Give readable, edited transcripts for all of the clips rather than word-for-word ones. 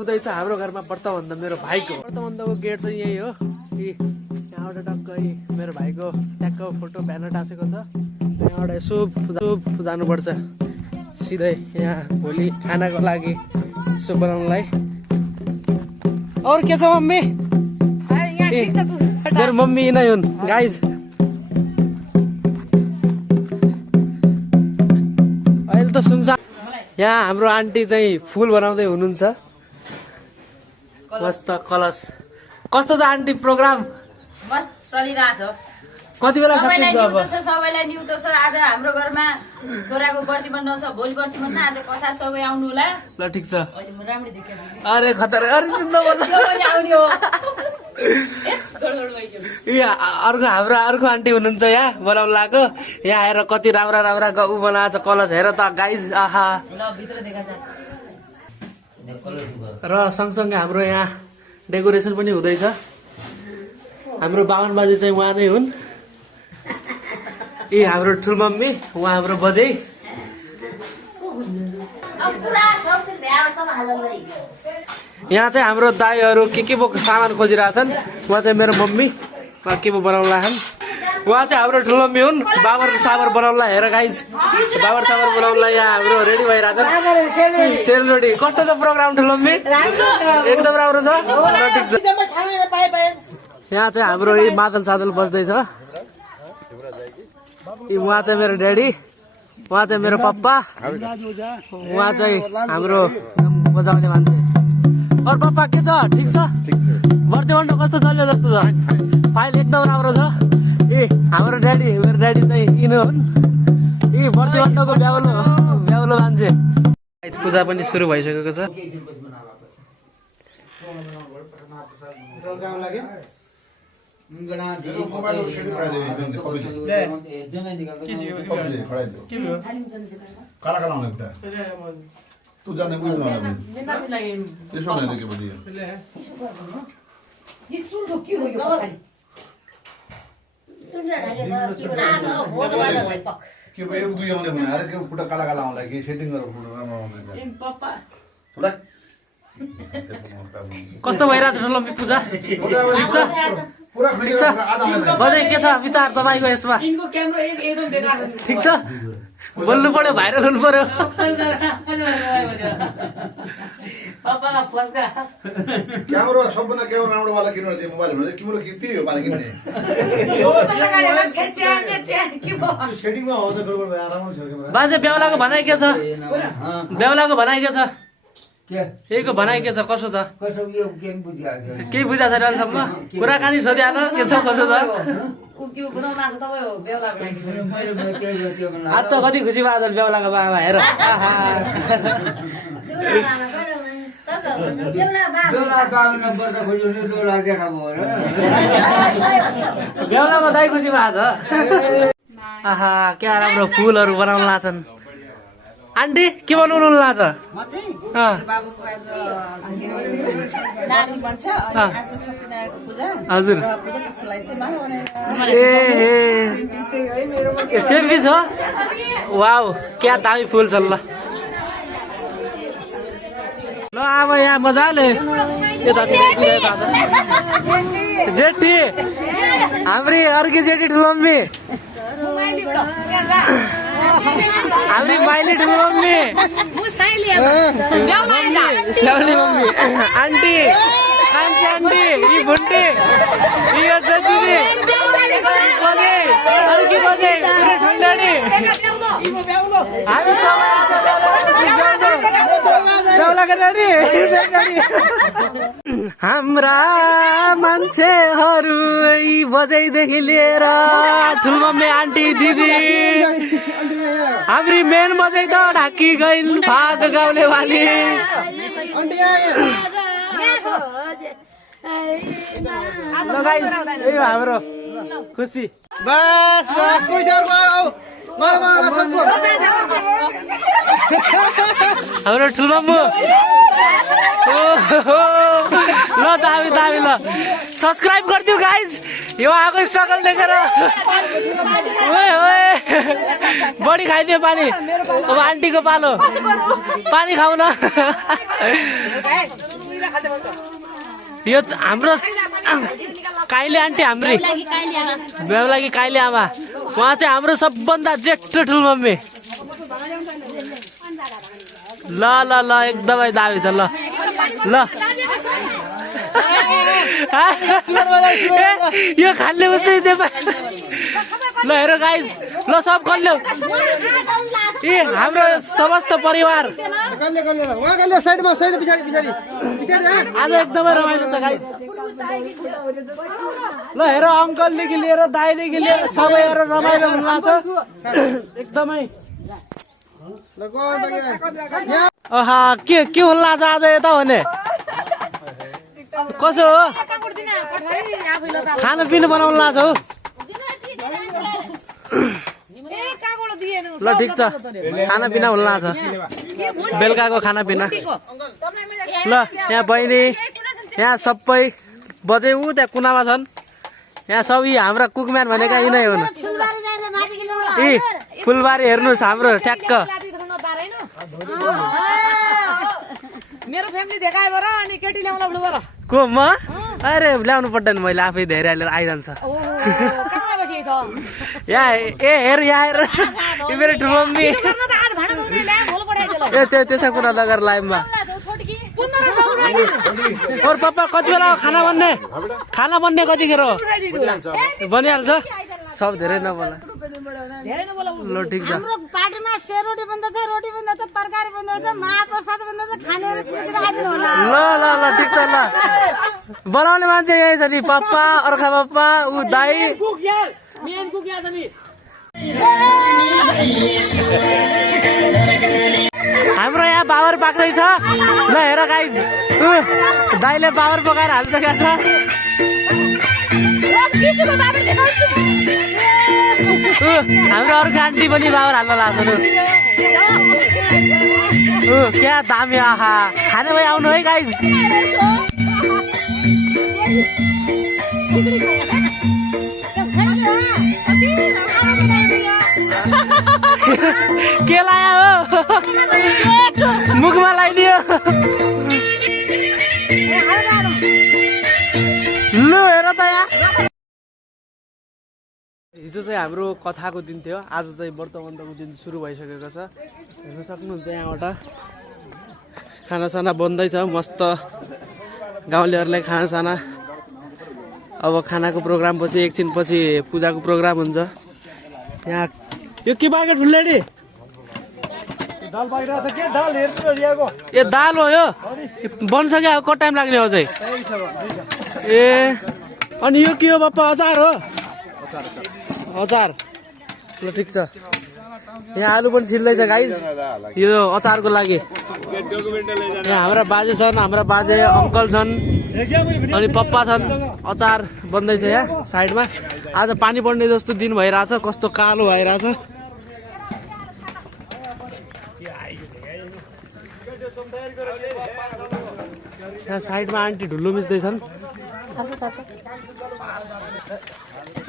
हुँदैछ हाम्रो घरमा व्रतबन्ध मेरो भाइको। व्रतबन्धको गेट चाहिँ यही हो। यहाँबाट टक्क मेरो भाइको ट्याक्क फोटो ब्यानर टाँसेको छ। यहाँबाट यसो जानुपर्छ सिधै यहाँ भोलि खानाको लागि यसो बनाउनलाई। अरू के छ मम्मी? मेरो मम्मी नै हुन् गाइज। अहिले त सुनसान। यहाँ हाम्रो आन्टी चाहिँ फुल बनाउँदै हुनुहुन्छ। मस्त कलश। कस्तो छ आन्टी प्रोग्राम? मस्त चलिरहेछ। कति बेला सकिन्छ अब? सबैलाई न्युतो छ। आज हाम्रो घरमा छोराको बर्तीबन्ध छ, भोलि बर्तीबन्ध। आज कथा सबै आउनु होला। ल ठिक छ। अहिले म राम्ररी देखेछु। अरे खतरा। अरे चिन्ता बोल्नु। आउने हो। अर्को हाम्रो अर्को आन्टी हुनुहुन्छ यहाँ बनाउनु लाग्यो। यहाँ आएर कति राम्रा राम्रा ऊ बनाएको छ कलश। हेर त गाइज। आहा। र सँगसँगै हाम्रो यहाँ डेकोरेसन पनि हुँदैछ। हाम्रो बाहुन बाजे चाहिँ उहाँ नै हुन्। हाम्रो ठुलमम्मी, उहाँ हाम्रो बजै। यहाँ चाहिँ हाम्रो दाईहरू के पो सामान खोजिरहेछन्। उहाँ चाहिँ मेरो मम्मी, उहाँ के पो बनाउनु लाग्छन्। उहाँ चाहिँ हाम्रो ठुलमम्मी हुन्। बाबर साबर बनाउनुलाई हेर गाइज। बाबर साबर बनाउनुलाई यहाँ हाम्रो रेडी भइरहेछन्। सेलरोटी। कस्तो छ प्रोग्राम ठुलमम्मी? एकदम राम्रो छ। ठिक छ। यहाँ चाहिँ हाम्रो यही मादल सादल बज्दैछ। उहाँ चाहिँ मेरो ड्याडी, उहाँ चाहिँ मेरो पप्पा, उहाँ चाहिँ हाम्रो बजाउने मान्छे। अरू पप्पा के छ? ठिक छ? बर्तीबन्ध कस्तो चल्यो जस्तो छ? फाइल एकदम राम्रो छ। हाम्रो ड्याडी, मेरो ड्याडी चाहिँ यिनी हुन्। बर्तीबन्धको ब्याउलो मान्छे। पूजा पनि सुरु भइसकेको छ। तू जाने बुझ ना ये शो नहीं देखे बढ़िया ये चुल दो क्यों हो गया कि भाई एक दूसरे ने बना रहे कि पूरा काला काला होने लगी सेटिंग करो पूरा राम राम इन पापा थोड़ा कस्तो भइरहेछ ठुलमम्मी पूजा? पूरा खड़ी आधा होने बजे के छ विचार तपाईको यसमा? इनको क्यामेरा एकदम बेकार छ। ठीक छ? बोल्नु पर्यो, भाइरल हुनु पर्यो। पापा फस्का कैमरा सब बना कैमरा राउंड वाला किन दे मोबाइल में कि मोर किति हो पाले किन्ने यो कता गाडीमा खेच्या के भयो सेटिङ मा हो त गडबड भयो आरामले छ क्यामेरा। बाजे बेहुलाको भनाइ के छ? बेहुलाको भनाइ के छ? के यहीको भनाइ के छ? कसो छ? कसो यो गेम बुझिहाल्छ। केही बुझा छैन अहिलेसम्म? कुराकानी सोधिहाल के छ कसो छ? उ के बनाउन आछ तपाई हो बेहुला बनाइदिनु। मैले त्यो बना आज त कति खुसी भयो बेहुलाको बाबा हेर। आहा बेहुला बाबुले गर्दा खोज्यो नि बेहुला जेठा भयो र। बेहुलाको दाइ खुसी भएको छ। आहा क्या राम्रो फुलहरू बनाउन लाग्छन्। आन्टी के बनाउनु लाग्छ? म चाहिँ बाबुको आज नानी बन्छ अनि आज सत्यनारायणको पूजा हजुर। र पूजा त्यसको लागि चाहिँ माला बनाएर ए सेम्बी छ? वाउ क्या दामी फुल छ। ल अब यहाँ मजाले जेठी हाम्री अर्की जेठी ठुलम्मी, हाम्री माइली ठुलम्मी, स्याउली मम्मी, आन्टी कान्छी आन्टी, यी भुन्टी, यो छ दिदी, बजे अर्की बजे पुरै ठुल्डाडी हामी सबै हाम्रा मान्छेहरू बजाइदेखि लिएर ठुलमम्मी आन्टी दिदी हाम्री मेन बजाइ त ढाकी गइन् फाग गाउँले वाली हाम्रो खुसी बस बस हाम्रो ठुलमम्मु ल दामी दामी ल सब्सक्राइब गरिदियो गाइज यो आएको स्ट्रगल देखेर बढी खाइदियो पानी अब आन्टीको पालो पानी खाउन यो हाम्रो काइले आन्टी हाम्री बेहुलाकी काइले आमा उहाँ चाहिँ हाम्रो सबभन्दा जेठो ठुलो मम्मी ल ल ल एकदमै दामी छ ल ल यो खाल्ने चाहिँ ल हेर गाइस ल सब कल्यो ए हाम्रो समस्त परिवार आज एकदमै रमाइलो छ गाइस ल हेर अङ्कलदेखि लिएर दाइदेखि लिएर सबै हेर रमाइलो हुन लाग्छ एकदमै आहा के हुन लाग्छ आज यता भने कसो हो खानापिना बनाउनु लाग्छ हो ल ठिक छ खानापिना हुन लाग्छ बेलुकाको खानापिना ल यहाँ बहिनी यहाँ सबै बजे ऊ त्यहाँ कुनामा छन् यहाँ सबै हाम्रा कुकम्यान भनेका यिनै हुन् ए फुलबारी हेर्नुहोस् हाम्रो ठ्याक्क मेरो फ्यामिली देखायो बर अनि केटी ल्याउला बुढो को म अरे ल्याउनु पर्दैन मैले आफै धेरै हालेर आइजान्छ कहाँ बसे त यहाँ ए हेर यहाँ हेर यो मेरो ठुलो मम्मी गर्न त आज भाडा दुधले ल्याए भोल पठाइदियो ए त्यसो कुरा नगर लाइभमा और पापा कति बेला खाना बन्ने कतिखेर हो बनिहाल्छ सब धेरै नबोला धेरै न बोला ल ठिक छ हाम्रो पार्टीमा सेरोटी बन्दैछ रोटी बन्दैछ तरकारी बन्दैछ महाप्रसाद बन्दैछ खानेहरू छिटो खाइदिनु होला ल ल ल ठिक छ ल बनाउने मान्छे यही छ नि पप्पा अर्खा पप्पा ऊ दाई हाम्रो यहाँ बाबर पाक्दैछ ल हेर गाइज दाइले बाबर पकाएर हाल्छ क्या छ हाम्रो अर्को आन्टी पनि बाबर हाल्न लाग्छ क्या दामी आहा खाने भए आउनु है गाइज के लाया हो मुखमा लगाइदियो ल हेर त यहाँ हिजो चाहिँ हाम्रो कथाको दिन थियो आज चाहिँ व्रतबन्धको दिन सुरु भइसकेको छ हेर्न सक्नुहुन्छ यहाँबाट खानासाना बन्दैछ मस्त गाउँलेहरूलाई खानासाना अब खानाको प्रोग्राम पछि एकछिन पछि पूजाको प्रोग्राम हुन्छ यहाँ यो के बाँके ठुल्लेडी ए दाल हो यो बनिसक्यो अब कति टाइम लाग्ने हो चाहिँ ए अनि यो के हो बाप्पा अचार हो अचार ल ठिक छ यहाँ आलु पनि छिल्दैछ गाइस यो अचारको लागि यहाँ हाम्रा बाजे छन् हाम्रा बाजे अङ्कल छन् अनि पप्पा छन् अचार बन्दैछ यहाँ साइडमा आज पानी पर्ने जस्तो दिन भइरहेछ कस्तो कालो भइरहेछ यहाँ साइडमा आन्टी ढुल्लो मिच्दैछन्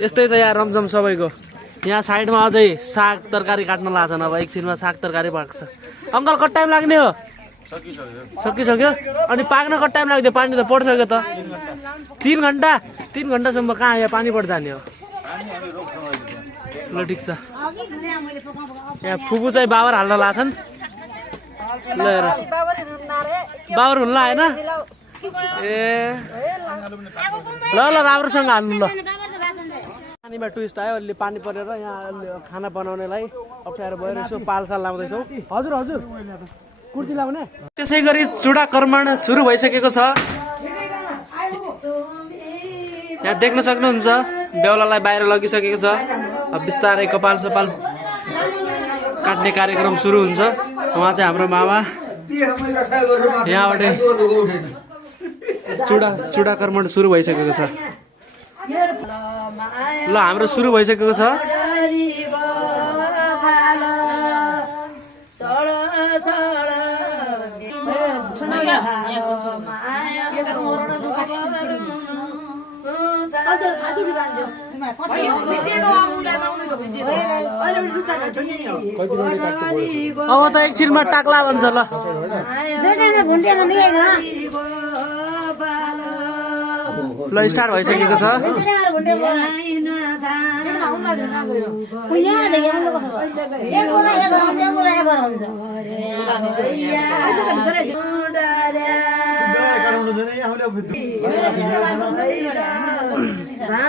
यस्तै छ यहाँ रमझम सबैको यहाँ साइडमा अझै साग तरकारी काट्न लाग्छन् अब एकछिनमा साग तरकारी पाक्छ अङ्कल कति टाइम लाग्ने हो सकिसक्यो अनि पाक्न कति टाइम लाग्यो पानी त पर्सक्यो त 3 घन्टासम्म कहाँ यहाँ पानी पर्दा नि हो ल ठिक छ यहाँ फुपू चाहिँ बाबर हाल्न लाग्छन् ल हेर बाबर हुन्न आएन ए ल ल राम्रोसँग हाल्नु ल पानीमा ट्विस्ट आयो अलि पानी परेर यहाँ खाना बनाउनेलाई अप्ठ्यारो भयो यसो पालसाल लाउँदैछौँ हजुर हजुर कुर्ती लाउने त्यसै गरी चुडाकर्मण सुरु भइसकेको छ यहाँ देख्न सक्नुहुन्छ बेहुलालाई बाहिर लगिसकेको छ अब बिस्तारै कपाल सपाल काट्ने कार्यक्रम सुरु हुन्छ उहाँ चाहिँ हाम्रो मामा यहाँबाट चुडाकर्मण सुरु भइसकेको छ ल हाम्रो सुरु भइसकेको छ अब त एकछिनमा टाक्ला भन्छ ल ल स्टार्ट भइसकेको छ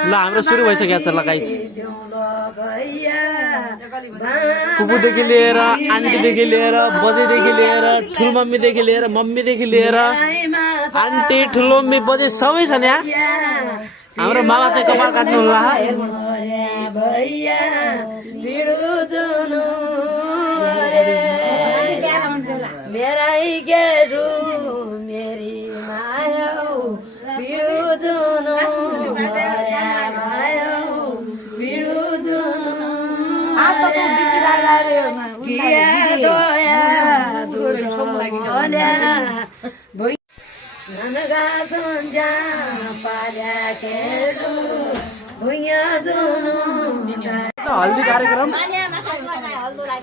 ल हाम्रो सुरु भइसकेको छ ल गाइस फुपूदेखि लिएर आन्टीदेखि लिएर बजेदेखि लिएर ठुलमम्मीदेखि लिएर मम्मीदेखि लिएर आन्टी ठुलमम्मी बजे सबै छन् यहाँ हाम्रो मामा चाहिँ कपाल काट्नु होला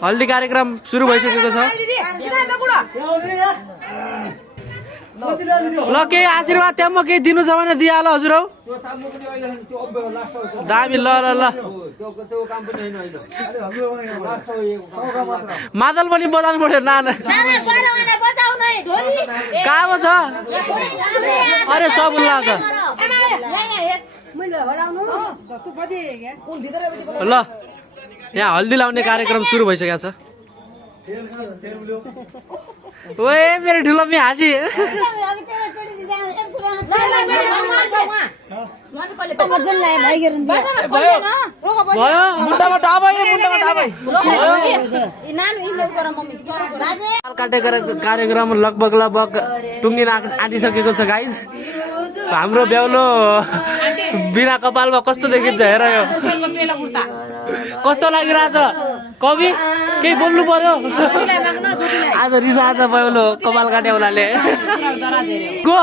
हल्दी कार्यक्रम सुरु भइसकेको छ ल केही आशीर्वाद त्यहाँ म केही दिनु छ भने दिइहाल हजुर हौ दामी ल ल ल मादल पनि बजाउनु पर्यो नाना कहाँमा छ अरे सब उल्ला छ ल यहाँ हल्दी लाउने कार्यक्रम सुरु भइसकेको छ ओए मेरो ठुलोमी हाँसी भयो मुन्टामा डाबै काटेको कार्यक्रम लगभग टुङ्गिन आँटिसकेको छ गाइस हाम्रो बेहुलो बिना कपालमा कस्तो देखिन्छ हेर यो कस्तो लागिरहेछ कवि केही बोल्नु पर्यो आज रिसा आज बेहुलो कपाल काट्यो उनीहरूले को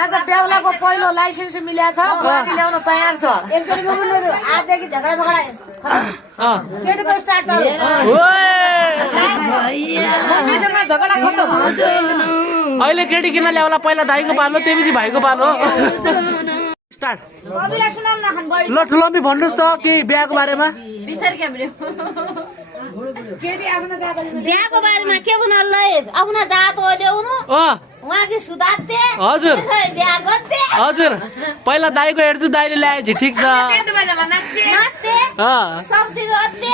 आज बेहुलाको पहिलो लाइसेन्स मिलेको छ बुहारी ल्याउन तयार छ आजदेखि झगडा केटीको स्टार्ट मम्मीसँग झगडा खत्तम अहिले केटी किन ल्याउला पहिला दाइको पालो त्यसपछि भाइको पालो स्टार्ट ल ठुलोमी भन्नुहोस् त केही बिहाको बारेमा बिहाको बारेमा के भन्नु आफ्नो जात ल्याउनु उहाँ चाहिँ सुधार्थे हजुर बिहा गर्थे हजुर पहिला दाइको हेर्छु दाइले ल्याएपछि ठिक छ सब्जी रोप्थे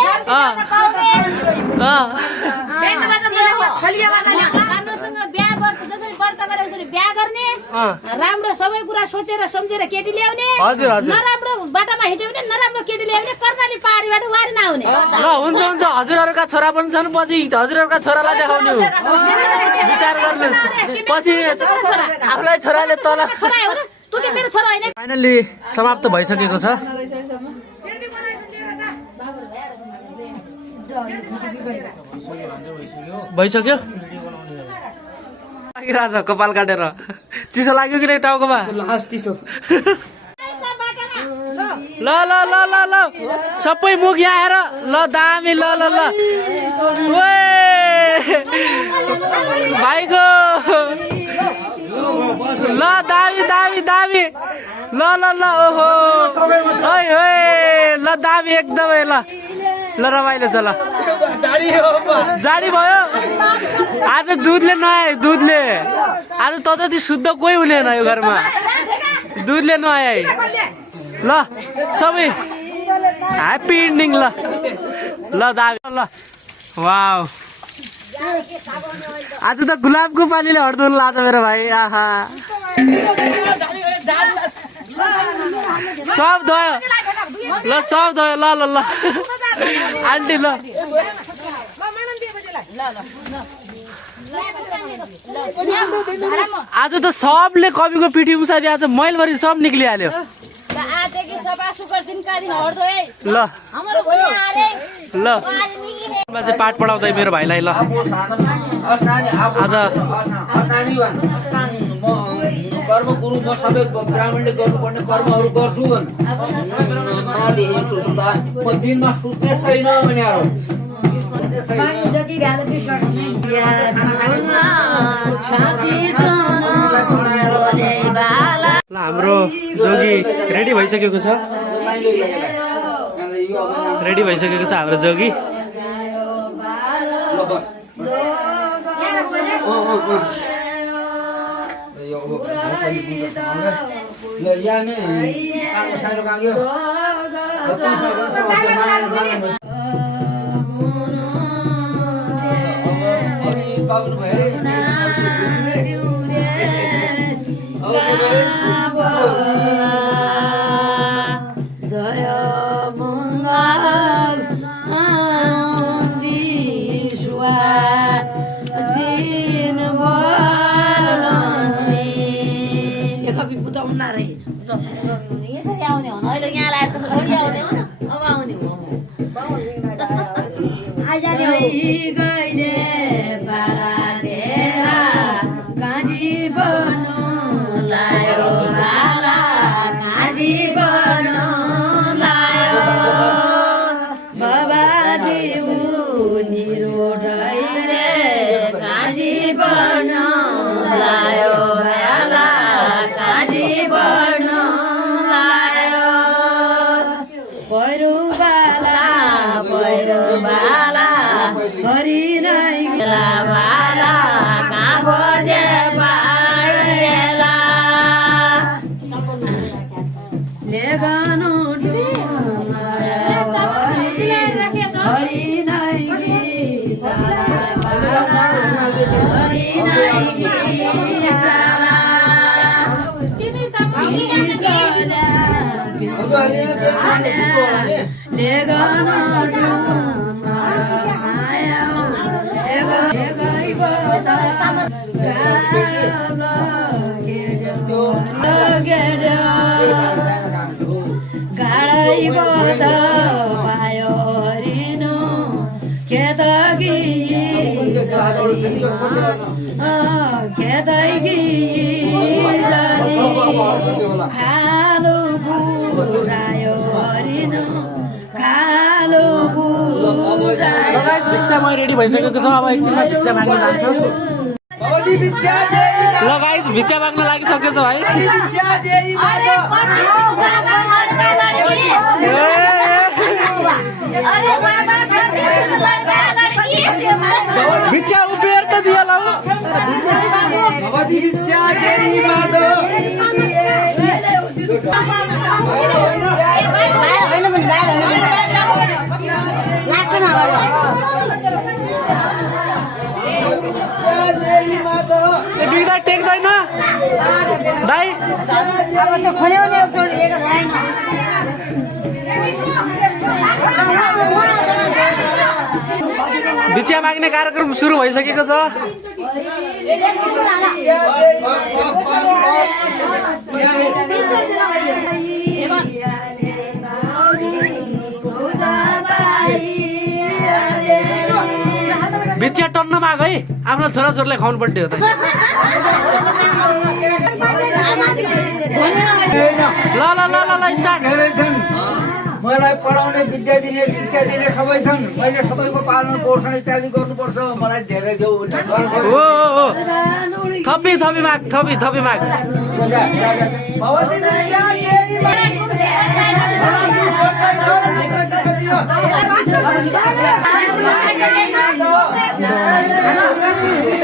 राम्रोसँग बिहा गर्छ जसरी व्रत गरे उसरी बिहा गर्ने राम्रो सबै कुरा सोचेर सम्झेर केटी ल्याउने हजुर हजुर नराम्रो बाटामा हिँड्यो भने नराम्रो केटी ल्याउने कर्णाली पहाडीबाट वारी नआउने ल हुन्छ हुन्छ हजुरहरूका छोरा पनि छन् पछि हजुरहरूका छोरालाई देखाउने हो विचार गर्नुहोस् पछि आफूलाई छोराले तल फाइनल्ली समाप्त भइसकेको छ भइसक्यो लागिरहेछ कपाल काटेर चिसो लाग्यो कि टाउकोमा लास्ट चिसो ल ल ल ल ल सबै मुख यहाँ आएर ल दामी ल ल ल भाइको ल दामी दामी दामी ल ल ल ओहो ल दामी एकदमै ल ल रमाइलो छ ल जाडी भयो आज दुधले नआए दुधले आज त जति शुद्ध कोही हुनेन यो घरमा दुधले नआए ल सबै ह्याप्पी इन्डिङ ल ल दामी ल वाउ आज त गुलाबको पानीले हड्दुल लाग्छ मेरो भाइ आहा सब दयो ल सब दयो ल ल ल आन्टी ल आज त सबले कविको पिठी उसाइदिएको छ मैलभरि सब निक्लिहाल्यो ल ल चाहिँ पाठ पढाउँदै मेरो भाइलाई ल आज कर्म गुरु म सबै ब्राह्मणले गर्नुपर्ने कर्महरू गर्छु म दिनमा सुत्ने छैन भने जति हाम्रो जोगी रेडी भइसकेको छ हाम्रो जोगी जय मङ्गल यसरी आउने हो अहिले यहाँ लागेर त थोडी आउने हो अब आउने हो गइले बाला देला काजी बनो लायो बाला काजी बनो लायो बाबा देउ निरो रे काजी बनो लायो बाला काजी बनो लायो पहिरो बाला हरि नै गेला बाला कहाँ बजे पाएला लेगनो हरि नै गिचाला हरि नै गिचाला लेगनो गाडै गोद पायो हरिनो खेतगी खेतगी खालो बुढायो हरिनो खालो बुढायो भिक्षा म रेडी भइसकेको छ अब एकछिनमा भिक्षा माग्न जान्छ ल गाइस भिक्षा माग्न लागिसकेको छ भाइ भिक्षा उपेर त दिया लौ बिग्दा टेक्दैन दाइ अब त खोल्यो नि एकचोटि लिएको छैन भिक्षा माग्ने कार्यक्रम सुरु भइसकेको छ भिक्षा टन्न माग है आफ्नो छोराछोरीलाई खुवाउनु पर्ने हो त ल ल ल ल स्टार्ट मलाई पढाउने विद्या दिने शिक्षा दिने सबै छन् मैले सबैको पालन पोषण इत्यादि गर्नुपर्छ मलाई धेरै देऊ ओ थपी थपी माग थपी थपी माग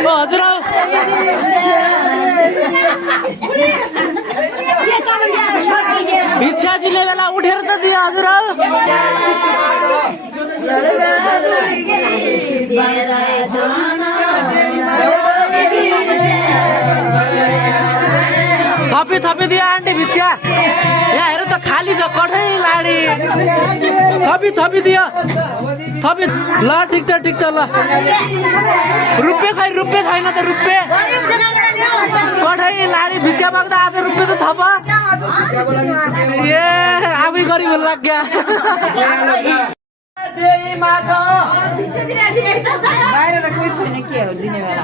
हजुर भिक्षा दिने बेला उठेर त दिए हजुर थपी थपी दियो आन्टी भिक्षा यहाँ हेर त खाली छ कठै लाडी थपी थपी दियो थपी ल ठिक छ ल रुपियाँ खै रुपियाँ छैन त रुपियाँ कठै लाडी भिक्षा माग्दा आज रुपियाँ त थप ए आफै गरिब लाग्यो बाहिर त कोही छैन के हो दिने बेला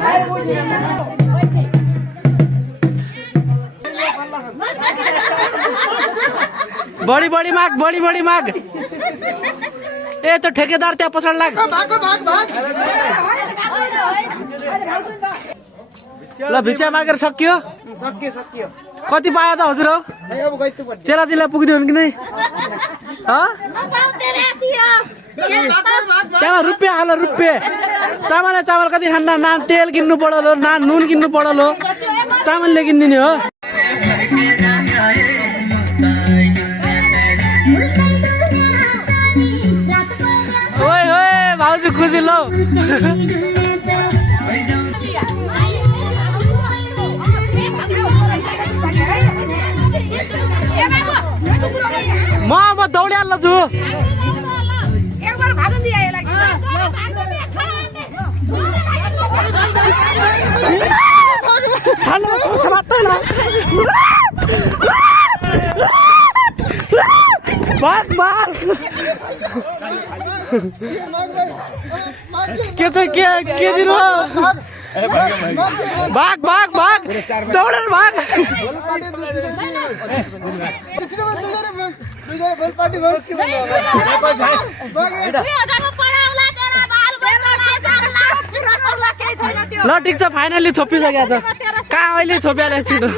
बढी बढी माग ए त ठेकेदार त्यहाँ पछाडि लाग ल भिक्षा मागेर सकियो कति पायो त हजुर हो चेलाचिला पुगिदियो कि नै त्यहाँ रुपियाँ हाल रुपियाँ चामल कति खान्न ना तेल किन्नु पड़ल ना नुन किन्नु पड़ल चामलले किन्ने हो ओए ओए भाउजू खुसी लौ म दौडिहाल्नु छु के दिनु भाग भाग भाग दौडेर भाग ल ठिक छ फाइनली छोपिसकेको छ कहाँ अहिले छोपिहाले छिटो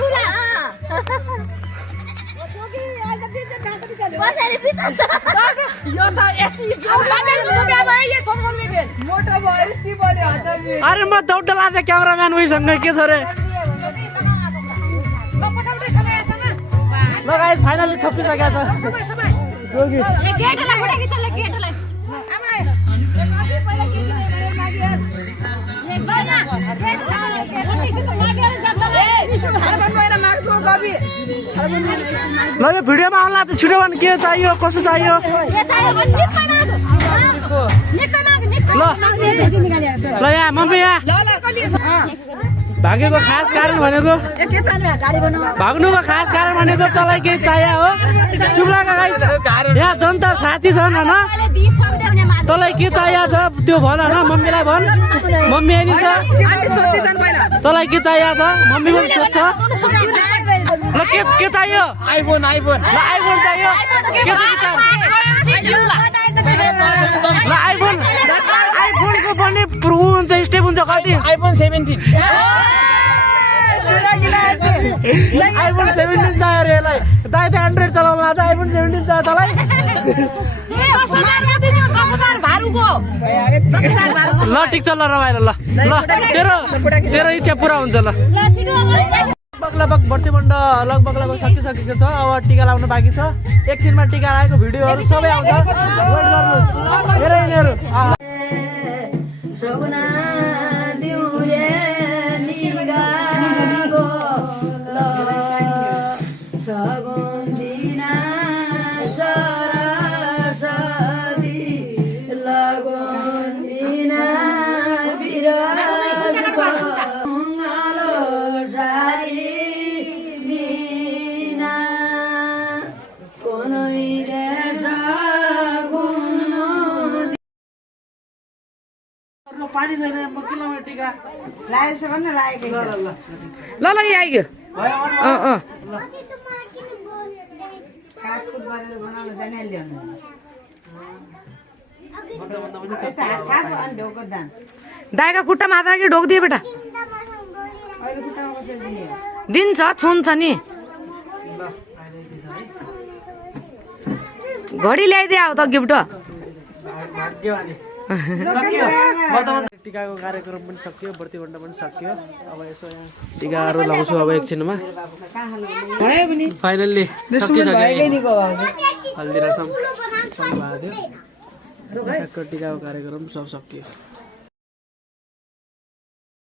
अरे म दौड लाँदै क्यामेराम्यान उहीसँग के छ रे ल गाइस फाइनली छोपिसकेको छ ल यो भिडियोमा आउला त छिटो भने के चाहियो कसो चाहियो ल ल यहाँ मम्मी यहाँ भागेको खास कारण भनेको भाग्नुको खास कारण भनेको तँलाई केही चाहियो हो चुप्लाका गाइस यहाँ जनता साथी छन् होइन तँलाई के चाहिएको छ त्यो भन होइन मम्मीलाई भन मम्मी आइदिन्छ तँलाई के चाहिएको छ मम्मी पनि सोध्छ ल के चाहियो आइफोन आइफोन ल आइफोन चाहियो के चाहियो ल आइफोन आइफोनको पनि प्रुभ हुन्छ स्टेप हुन्छ कति आइफोन 17 आइफोन 17 चाहियो रे यसलाई दाइ त एन्ड्रोइड चलाउनु लाग्छ आइफोन 17 चाहियो तँलाई ल ठिक छ ल रमाइलो ल ल तेरो इच्छा पुरा हुन्छ ल लगभग भर्तीमण्ड लगभग सकिसकेको छ अब टिका लाउनु बाँकी छ एकछिनमा टिका लगाएको भिडियोहरू सबै आउँछ वेट गर्नु हेर यिनीहरू पानी छैन म किलोमिटर टिका लागेछ भने लागेकै छ ल ल यहाँ आइयो काटकुट गरेर बनाउन जाने ल्याउनु दाइका खुट्टा मात्र कि ढोक दिए बेटा दिन्छ छुन्छ नि घडी ल्याइदिए आऊ त गिफ्ट टिकाको कार्यक्रम पनि सकियो भर्तीभण्ड पनि सकियो अब यसो यहाँ टिकाहरू लाउँछु अब एकछिनमा फाइनल्ली सकिसक्यो हल्दी रसम टिकाको कार्यक्रम सब सकियो